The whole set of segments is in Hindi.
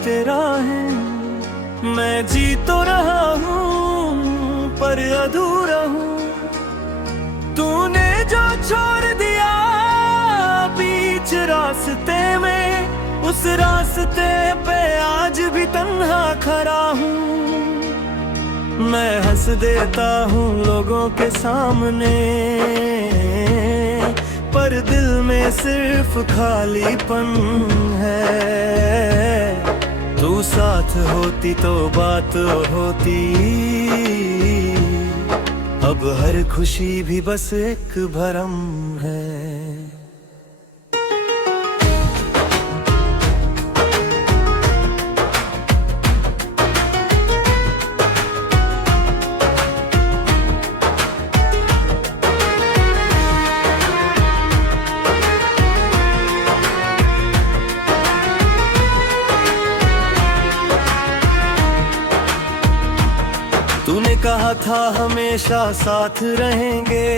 तेरा है। मैं जी तो रहा हूँ पर अधूरा हूँ। तूने जो छोड़ दिया बीच रास्ते में, उस रास्ते पे आज भी तन्हा खड़ा हूँ। मैं हंस देता हूँ लोगों के सामने, पर दिल में सिर्फ खालीपन है। तू साथ होती तो बात होती, अब हर खुशी भी बस एक भरम है। तूने कहा था हमेशा साथ रहेंगे,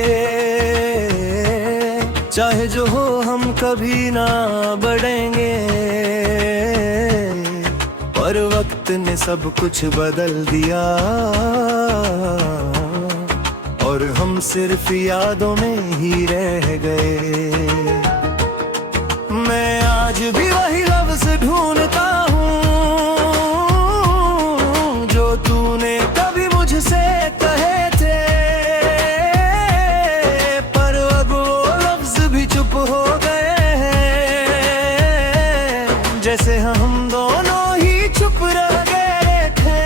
चाहे जो हो हम कभी ना बढ़ेंगे। पर वक्त ने सब कुछ बदल दिया और हम सिर्फ यादों में ही रह गए। मैं आज भी वही लफ्ज़ ढूंढता हूँ जो तूने कभी मुझसे कहे थे, पर अब वो लफ्ज़ भी चुप हो गए हैं, जैसे हम दोनों ही चुप रह गए थे।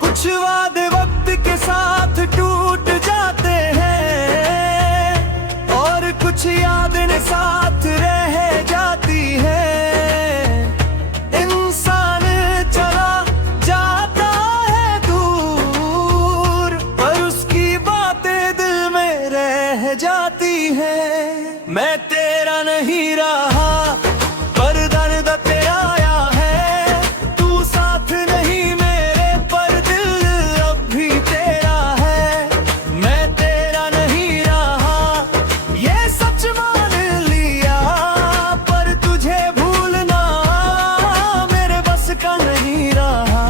कुछ वादे वक्त के साथ टूट जाते हैं और कुछ यादें साथ रह जाती है। इंसान चला जाता है दूर, पर उसकी बातें दिल में रह जाती है। मैं तेरा नहीं रहा पर दर्द तेरा आया है। तू साथ नहीं मेरे पर दिल अब भी तेरा है। मैं तेरा नहीं रहा ये सच मान लिया, पर तुझे भूलना मेरे बस का नहीं रहा।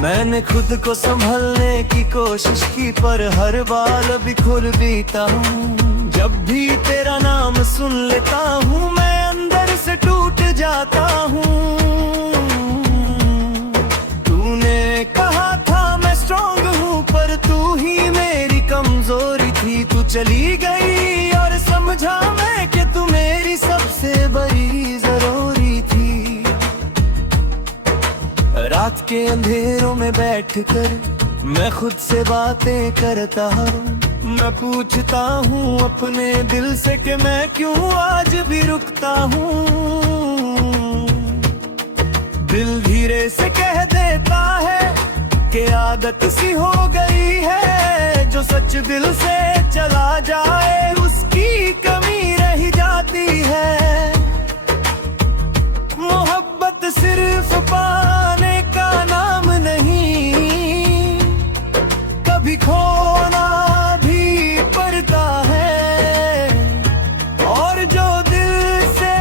मैंने खुद को संभलने की कोशिश की, पर हर बार बिखर बीता हूँ। जब भी तेरा नाम सुन लेता हूँ मैं अंदर से टूट जाता हूँ। तूने कहा था मैं स्ट्रॉन्ग हूँ, पर तू ही मेरी कमजोरी थी। तू चली गई और समझा मैं कि तू मेरी सबसे बड़ी जरूरी थी। रात के अंधेरों में बैठकर मैं खुद से बातें करता हूँ। मैं पूछता हूँ अपने दिल से कि मैं क्यों आज भी रुकता हूँ। दिल धीरे से कह देता है कि आदत सी हो गई है। जो सच दिल से चला जाए उसकी कमी रह जाती है। मोहब्बत सिर्फ पाने का नाम नहीं, कभी खोना भी पड़ता है। और जो दिल से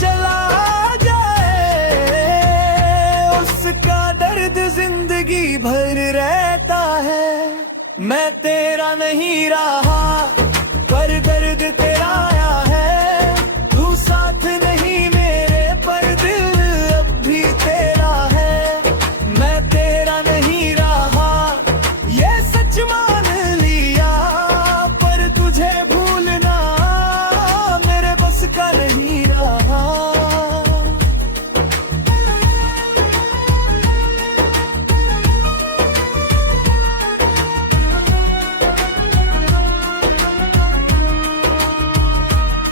चला जाए उसका दर्द जिंदगी भर रहता है। मैं तेरा नहीं रहा पर दर्द तेरा आया है। तू साथ नहीं मेरे पर दिल अब भी तेरा है। मैं तेरा नहीं रहा ये सच मान लिया, पर तुझे भूलना मेरे बस का नहीं रहा।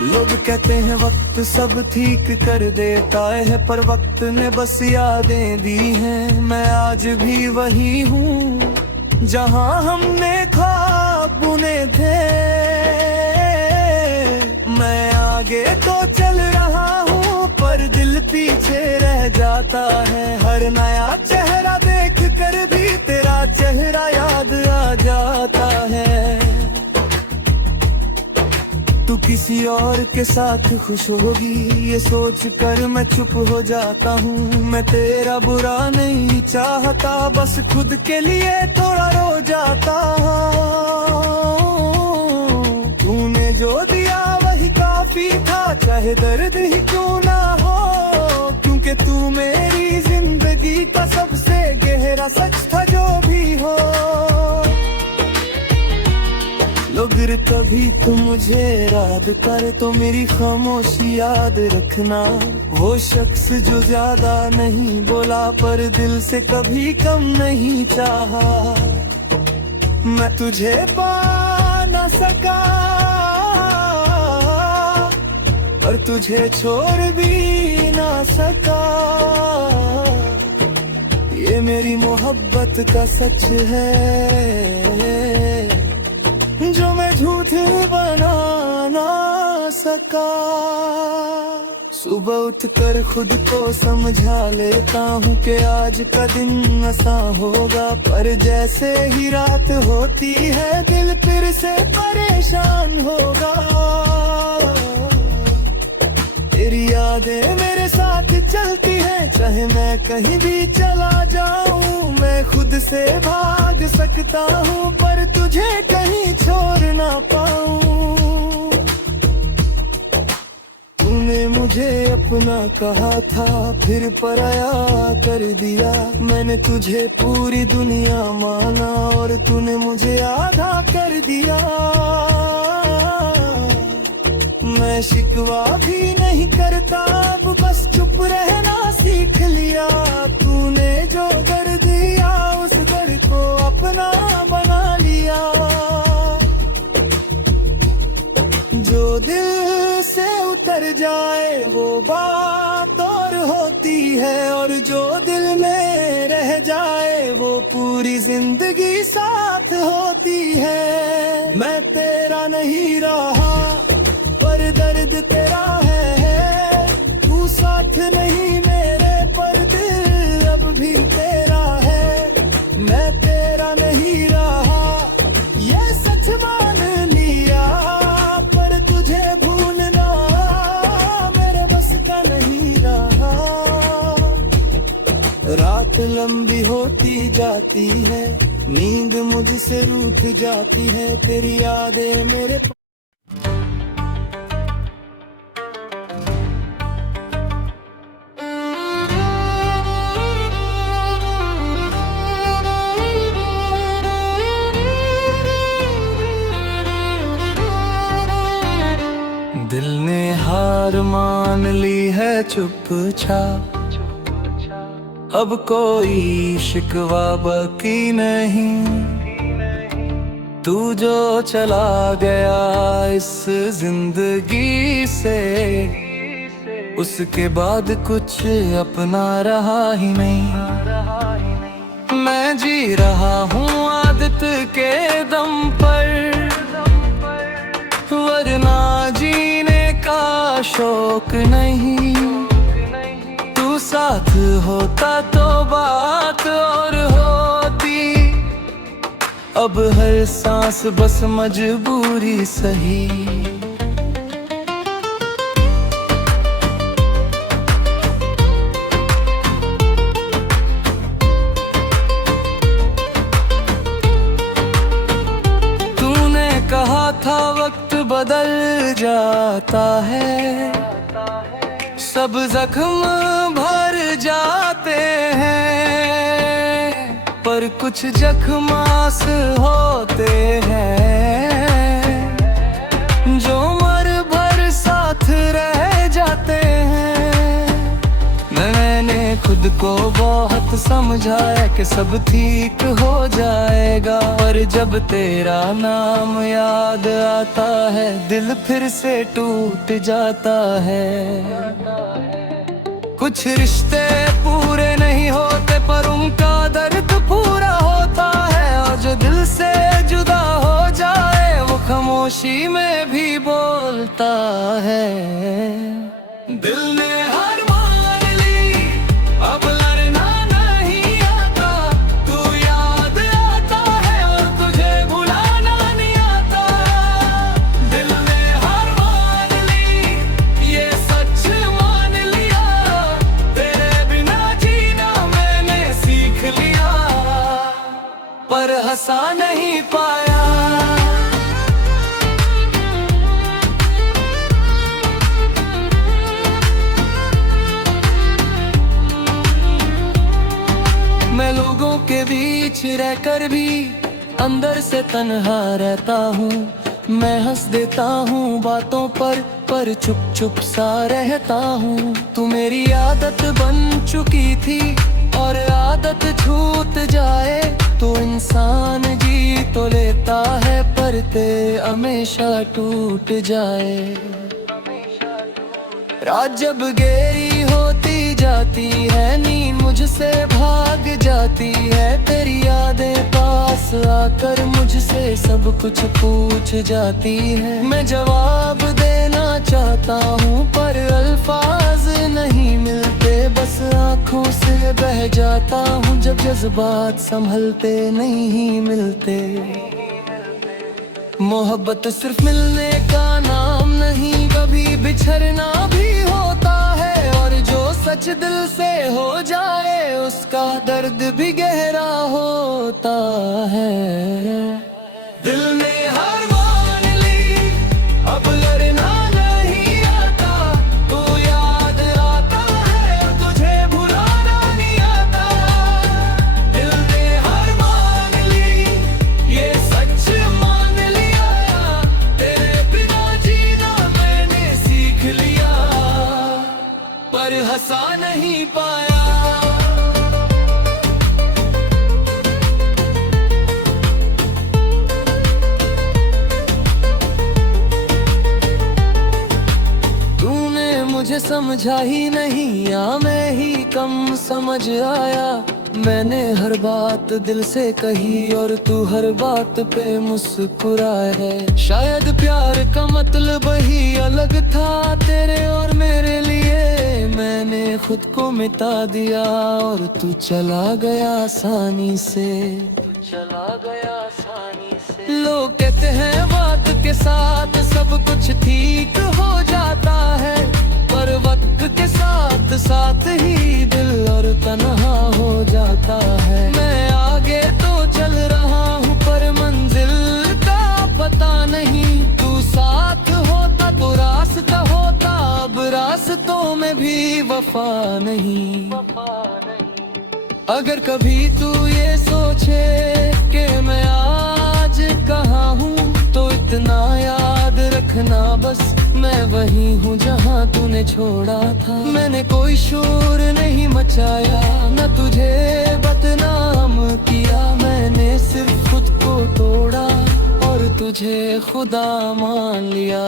लोग कहते हैं वक्त सब ठीक कर देता है, पर वक्त ने बस यादें दी हैं। मैं आज भी वही हूँ जहाँ हमने ख्वाब बुने थे। मैं आगे तो चल रहा हूँ पर दिल पीछे रह जाता है। हर नया चेहरा देख कर भी तेरा चेहरा याद आ जाता है। तू किसी और के साथ खुश होगी, ये सोच कर मैं चुप हो जाता हूँ। मैं तेरा बुरा नहीं चाहता, बस खुद के लिए थोड़ा रो जाता हूँ। तूने जो दिया वही काफी था, चाहे दर्द ही क्यों ना हो, क्योंकि तू मेरी जिंदगी का सबसे गहरा सच था जो भी हो। अगर कभी तू मुझे याद करे तो मेरी खामोशी याद रखना। वो शख्स जो ज्यादा नहीं बोला पर दिल से कभी कम नहीं चाहा, मैं तुझे पा ना सका पर तुझे छोड़ भी ना सका। ये मेरी मोहब्बत का सच है जो मैं झूठ बना ना सका। सुबह उठकर खुद को समझा लेता हूँ कि आज का दिन आसान होगा, पर जैसे ही रात होती है दिल फिर से परेशान होगा। तेरी यादें मेरे साथ चलती हैं, चाहे मैं कहीं भी चला जाऊं। मैं खुद से भाग सकता हूँ पर तुझे कहीं छोड़ ना पाऊं। तूने मुझे अपना कहा था फिर पराया कर दिया। मैंने तुझे पूरी दुनिया माना और तूने मुझे आधा कर दिया। मैं शिकवा भी नहीं करता, अब बस चुप रहना सीख लिया। तूने जो कर दिया उस दर्द को अपना बना लिया। जो दिल से उतर जाए वो बात और होती है, और जो दिल में रह जाए वो पूरी जिंदगी साथ होती है। मैं तेरा नहीं रहा पर दर्द तेरा है, तू साथ नहीं मेरे पर दिल अब भी तेरा है। मैं तेरा नहीं रहा ये सच मान लिया, पर तुझे भूलना मेरे बस का नहीं रहा। रात लंबी होती जाती है, नींद मुझसे रूठ जाती है, तेरी यादें मेरे दिल ने हार मान ली है चुपचाप। अब कोई शिकवा बाकी नहीं, तू जो चला गया इस जिंदगी से, उसके बाद कुछ अपना रहा ही नहीं। मैं जी रहा हूँ आदत के दम पर, वरना जीने का शौक नहीं। तू साथ होता तो बात और होती, अब हर सांस बस मजबूरी सही। तूने कहा था वक्त बदल जाता है, सब जख्म भर जाते हैं, पर कुछ जख्म आस होते हैं जो मर भर साथ रह जाते हैं। मैंने खुद को बहुत समझाया कि सब ठीक हो जाएगा, पर जब तेरा नाम याद आता है दिल फिर से टूट जाता है। कुछ रिश्ते पूरे नहीं होते पर उनका दर्द पूरा होता है, और जो दिल से जुदा हो जाए वो खामोशी में भी बोलता है। दिल ने हार मान ली, अब लड़ना नहीं आता, तू याद आता है और तुझे भुलाना नहीं आता। दिल ने हार मान बीच रहकर भी अंदर से तन्हा रहता हूँ। मैं हंस देता हूँ बातों पर चुप चुप सा रहता हूँ। तू मेरी आदत बन चुकी थी और आदत छूट जाए तो इंसान जी तो लेता है पर ते हमेशा टूट जाए। रात जब गहरी होती जाती है नींद मुझसे भाग जाती है। तेरी यादें पास आकर मुझसे सब कुछ पूछ जाती है। मैं जवाब देना चाहता हूँ पर अल्फाज नहीं मिलते। बस आँखों से बह जाता हूँ जब जज्बात संभलते नहीं मिलते। मोहब्बत सिर्फ मिलने का नाम नहीं, कभी बिछड़ना भी होता है। और जो सच दिल से हो जाए उसका दर्द भी गहरा होता है। दिल ने हार मान ली, अब लड़ना नहीं आता। तू याद आता है और तुझे भुलाना नहीं आता। दिल ने हार मान ली, ये सच मान लिया। तेरे बिना जीना मैंने सीख लिया, पर हंसा नहीं पाया। मुझे समझा ही नहीं या मैं ही कम समझ आया। मैंने हर बात दिल से कही और तू हर बात पे मुस्कुराया है। शायद प्यार का मतलब ही अलग था तेरे और मेरे लिए। मैंने खुद को मिटा दिया और तू चला गया आसानी से। लोग कहते हैं वक्त के साथ सब कुछ ठीक हो जाता है, पर वक्त के साथ साथ ही दिल और तन्हा हो जाता है। मैं आगे तो चल रहा हूँ पर मंजिल का पता नहीं। तू साथ होता तो रास्ता होता, अब रास्तों में भी वफा नहीं। अगर कभी तू ये सोचे कि मैं आज कहाँ हूँ तो इतना याद रखना बस मैं वही हूँ जहाँ तूने छोड़ा था। मैंने कोई शोर नहीं मचाया न तुझे बदनाम किया। मैंने सिर्फ खुद को तोड़ा और तुझे खुदा मान लिया।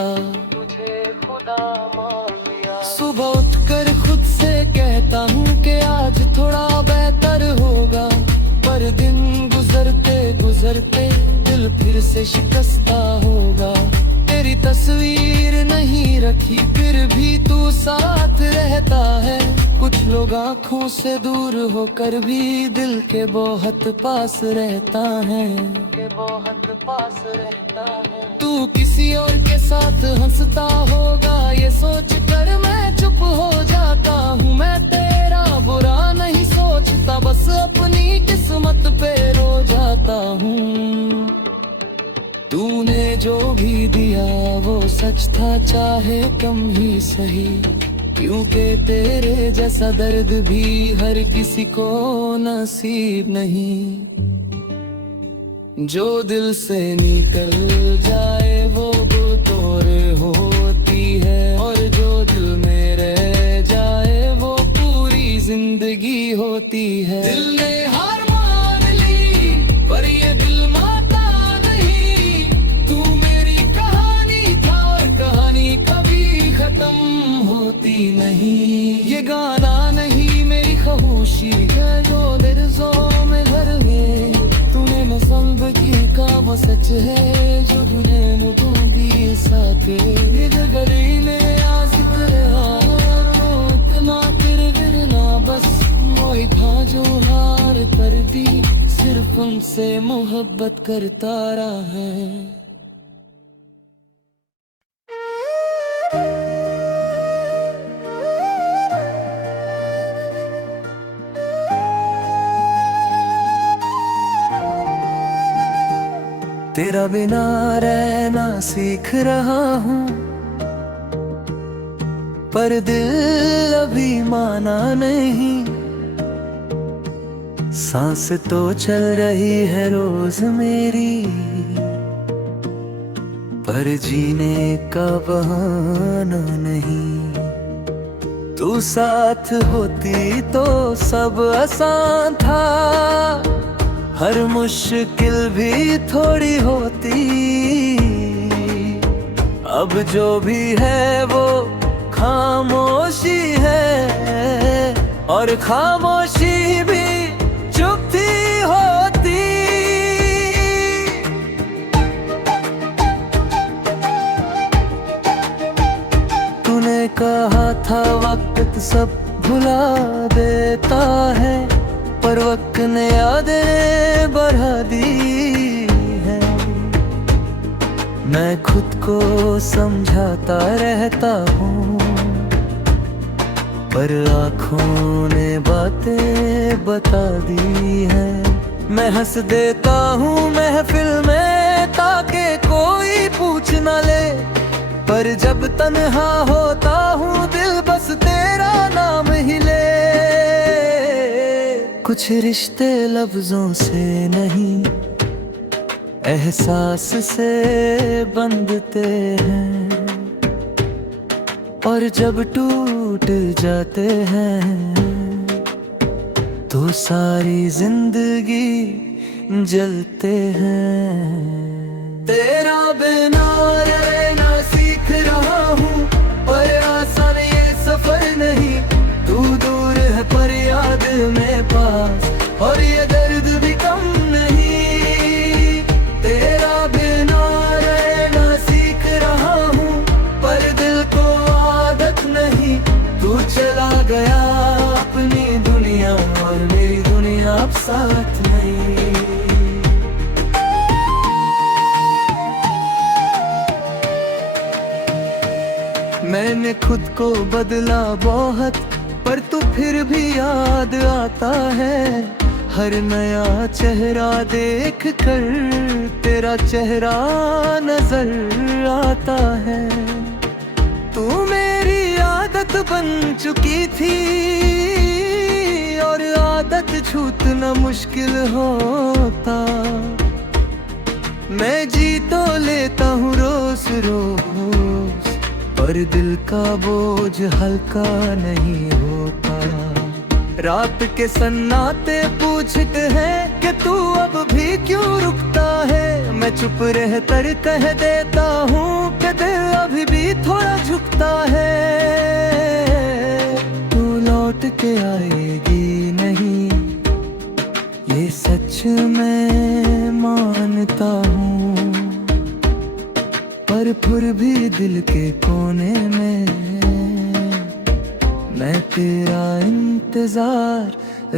सुबह उठकर खुद से कहता हूँ कि आज थोड़ा बेहतर होगा, पर दिन गुजरते गुजरते दिल फिर से शिकस्ता होगा। तेरी तस्वीर नहीं रखी फिर भी तू साथ रहता है। कुछ लोग आँखों से दूर होकर भी दिल के बहुत पास रहता है। तू किसी और के साथ हंसता होगा ये सोच कर मैं चुप हो जाता हूँ। मैं तेरा बुरा नहीं सोचता, बस अपनी किस्मत पे रो जाता हूँ। तूने जो भी दिया वो सच था चाहे कम ही सही, क्योंकि तेरे जैसा दर्द भी हर किसी को नसीब नहीं। जो दिल से निकल जाए वो बतौर होती है, और जो दिल में रह जाए वो पूरी जिंदगी होती है। दिल ने हार मान ली पर ये दिल मानता नहीं। तू मेरी कहानी था और कहानी कभी खत्म होती नहीं। ये गाना नहीं मेरी खामोशी है जो दिलों में घर है। तूने न जिंदगी का वो सच है जो तुझे मुझे दिए साथ। ये गली में आज तो इतना गिरना बस वही था जो हार कर दी, सिर्फ उनसे मोहब्बत करता रहा है। तेरा बिना रहना सीख रहा हूँ, पर दिल अभी माना नहीं। सांस तो चल रही है रोज मेरी, पर जीने का बहाना नहीं। तू साथ होती तो सब आसान था, हर मुश्किल भी थोड़ी होती। अब जो भी है वो खामोशी है, और खामोशी भी चुप थी होती। तूने कहा था वक्त सब भुला देता है, पर वक्त ने यादें बढ़ा दी है। मैं खुद को समझाता रहता हूँ, पर आँखों ने बातें बता दी है। मैं हंस देता हूँ महफिल में ताकि कोई पूछ न ले, पर जब तन्हा होता हूँ दिल बस तेरा नाम ही ले। कुछ रिश्ते लफ्जों से नहीं, एहसास से बंधते हैं, और जब टूट जाते हैं तो सारी जिंदगी जलते हैं। तेरा बिना रहना सीख रहा हूँ, पर आसान ये सफर नहीं। तू दूर है पर याद में पास, और ये दर्द भी कम नहीं। तेरा बिना रहना सीख रहा हूँ, पर दिल को आदत नहीं। तू चला गया अपनी दुनिया, और मेरी दुनिया अब साथ नहीं। मैंने खुद को बदला बहुत, पर तू फिर भी याद आता है। हर नया चेहरा देख कर तेरा चेहरा नजर आता है। तू मेरी आदत बन चुकी थी, और आदत छूटना मुश्किल होता। मैं जी तो लेता हूँ रोज रोज, पर दिल का बोझ हल्का नहीं होता। रात के सन्नाटे पूछते हैं कि तू अब भी क्यों रुकता है। मैं चुप रहकर कह देता हूँ कि दिल अभी भी थोड़ा झुकता है। तू लौट के आएगी नहीं, ये सच मैं मानता हूँ, पर फिर भी दिल के कोने में मैं तेरा इंतजार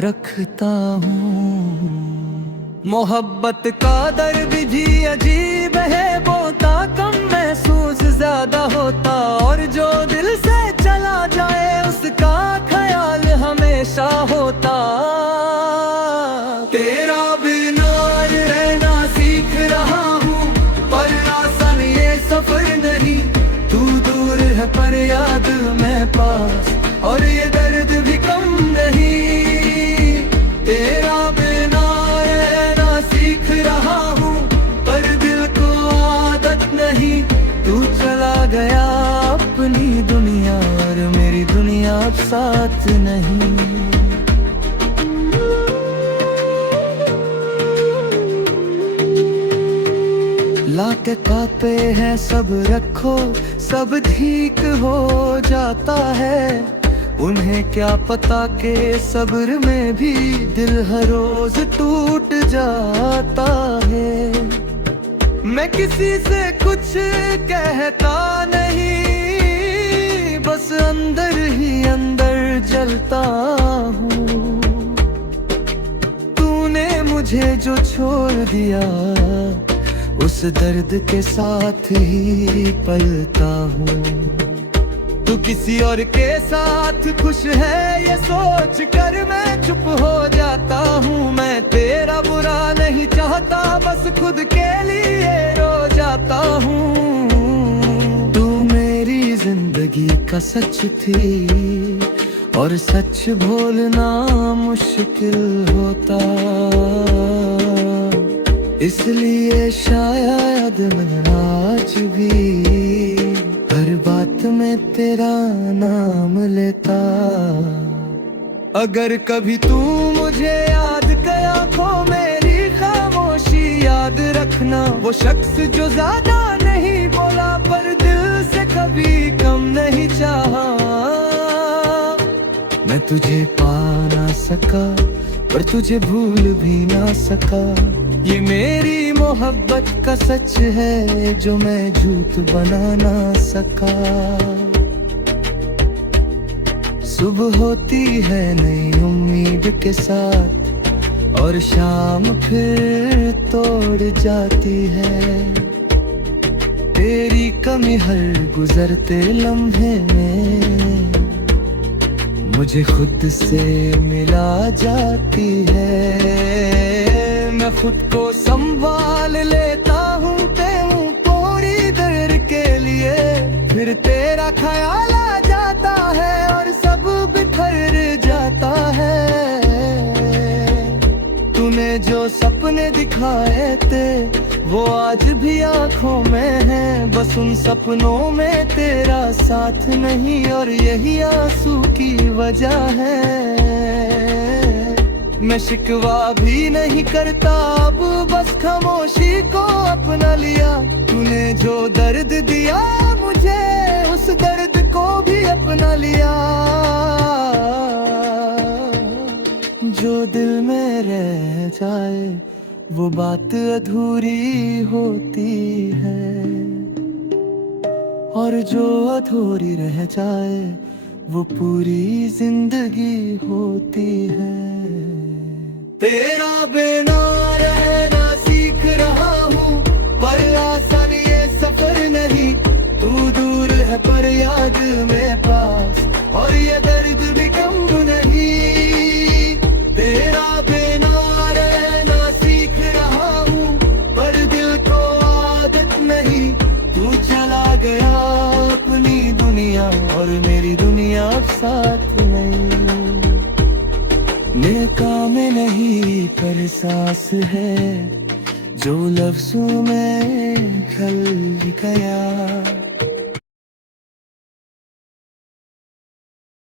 रखता हूँ। मोहब्बत का दर्द भी अजीब है, बोलता कम महसूस ज्यादा होता। और जो दिल से चला जाए उसका ख्याल हमेशा होता। तेरा बिना रहना सीख रहा हूँ, पर आसान ये सफर नहीं। तू दूर है पर याद में पास, और ये दर्द भी कम नहीं। तेरा बिना रहना सीख रहा हूँ, पर दिल को आदत नहीं। तू चला गया अपनी दुनिया, और मेरी दुनिया अब साथ नहीं। लाके कापे हैं सब रखो, सब ठीक हो जाता है। उन्हें क्या पता के सब्र में भी दिल हर रोज टूट जाता है। मैं किसी से कुछ कहता नहीं, बस अंदर ही अंदर जलता हूँ। तूने मुझे जो छोड़ दिया, उस दर्द के साथ ही पलता हूँ। तू किसी और के साथ खुश है ये सोच कर मैं चुप हो जाता हूँ। मैं तेरा बुरा नहीं चाहता, बस खुद के लिए रो जाता हूँ। तू मेरी जिंदगी का सच थी, और सच बोलना मुश्किल होता, इसलिए शायद मैं आज भी हर बात में तेरा नाम लेता। अगर कभी तू मुझे याद कर आँखों मेरी खामोशी याद रखना, वो शख्स जो ज्यादा नहीं बोला पर दिल से कभी कम नहीं चाहा। मैं तुझे पा ना सका पर तुझे भूल भी ना सका, ये मेरी मोहब्बत का सच है जो मैं झूठ बना ना सका। सुबह होती है नई उम्मीद के साथ और शाम फिर तोड़ जाती है, तेरी कमी हर गुजरते लम्हे में मुझे खुद से मिला जाती है। मैं खुद को संभाल लेता हूँ थोड़ी देर के लिए, फिर तेरा ख्याल आ जाता है और सब बिखर जाता है। तूने जो सपने दिखाए थे वो आज भी आंखों में है, बस उन सपनों में तेरा साथ नहीं और यही आंसू की वजह है। मैं शिकवा भी नहीं करता अब, बस खामोशी को अपना लिया। तूने जो दर्द दिया मुझे उस दर्द को भी अपना लिया। जो दिल में रह जाए वो बात अधूरी होती है, और जो अधूरी रह जाए वो पूरी जिंदगी होती है। तेरा बिना रहना सीख रहा हूँ पर आसान ये सफर नहीं, तू दूर है पर याद में पास और ये दर्द भी कम नहीं। तेरा बिना रहना सीख रहा हूँ पर दिल को आदत नहीं, तू चला गया अपनी दुनिया और मेरी दुनिया अब साथ नहीं। नेकाम नहीं पर सांस है जो लफ्जों में ढल गया।